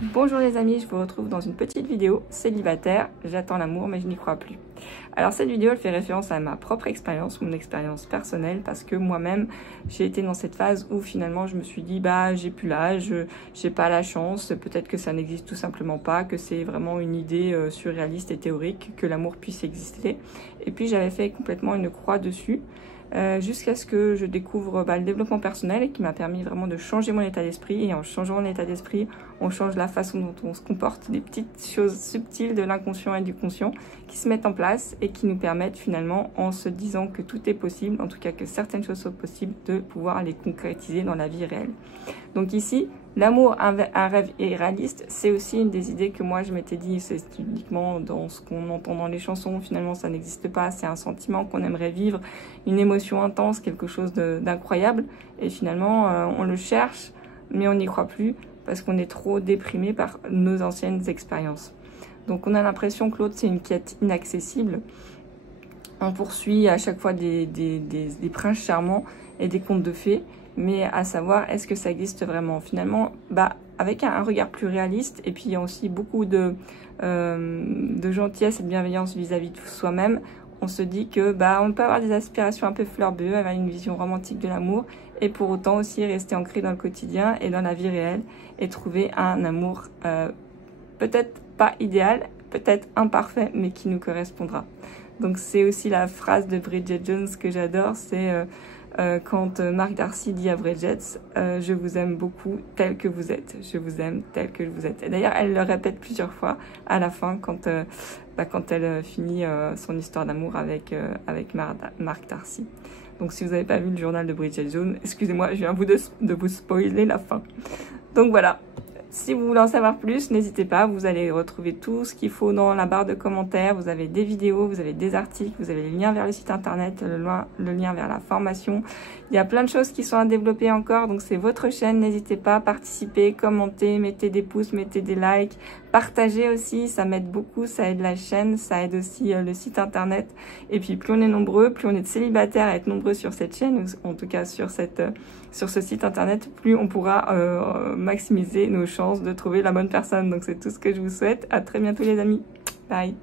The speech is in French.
Bonjour les amis, je vous retrouve dans une petite vidéo célibataire, j'attends l'amour mais je n'y crois plus. Alors cette vidéo elle fait référence à ma propre expérience, mon expérience personnelle, parce que moi-même j'ai été dans cette phase où finalement je me suis dit bah j'ai plus l'âge, j'ai pas la chance, peut-être que ça n'existe tout simplement pas, que c'est vraiment une idée surréaliste et théorique que l'amour puisse exister. Et puis j'avais fait complètement une croix dessus. Jusqu'à ce que je découvre le développement personnel qui m'a permis vraiment de changer mon état d'esprit. Et en changeant mon état d'esprit, on change la façon dont on se comporte, des petites choses subtiles de l'inconscient et du conscient qui se mettent en place et qui nous permettent finalement, en se disant que tout est possible, en tout cas que certaines choses sont possibles, de pouvoir les concrétiser dans la vie réelle. Donc ici, l'amour, un rêve irréaliste, c'est aussi une des idées que moi je m'étais dit, c'est uniquement dans ce qu'on entend dans les chansons, finalement ça n'existe pas, c'est un sentiment qu'on aimerait vivre, une émotion intense, quelque chose d'incroyable, et finalement on le cherche, mais on n'y croit plus, parce qu'on est trop déprimé par nos anciennes expériences. Donc on a l'impression que l'autre c'est une quête inaccessible, on poursuit à chaque fois des princes charmants et des contes de fées, mais à savoir, est-ce que ça existe vraiment? Finalement, avec un regard plus réaliste, et puis il y a aussi beaucoup de gentillesse et de bienveillance vis-à-vis de soi-même, on se dit que on peut avoir des aspirations un peu fleur bleue, avoir une vision romantique de l'amour, et pour autant aussi rester ancré dans le quotidien et dans la vie réelle, et trouver un amour peut-être pas idéal, peut-être imparfait, mais qui nous correspondra. Donc c'est aussi la phrase de Bridget Jones que j'adore, c'est quand Mark Darcy dit à Bridget je vous aime beaucoup tel que vous êtes, je vous aime tel que vous êtes. Et d'ailleurs elle le répète plusieurs fois à la fin quand elle finit son histoire d'amour avec Mark Darcy. Donc si vous n'avez pas vu le journal de Bridget Jones, excusez-moi, je viens de vous spoiler la fin. Donc voilà. Si vous voulez en savoir plus, n'hésitez pas, vous allez retrouver tout ce qu'il faut dans la barre de commentaires, vous avez des vidéos, vous avez des articles, vous avez les liens vers le site internet, le lien vers la formation. Il y a plein de choses qui sont à développer encore, donc c'est votre chaîne, n'hésitez pas, participez, commentez, mettez des pouces, mettez des likes, partagez aussi, ça m'aide beaucoup, ça aide la chaîne, ça aide aussi le site internet. Et puis plus on est nombreux, plus on est célibataires à être nombreux sur cette chaîne, ou en tout cas sur ce site internet, plus on pourra maximiser nos chances de trouver la bonne personne. Donc c'est tout ce que je vous souhaite. À très bientôt les amis. Bye.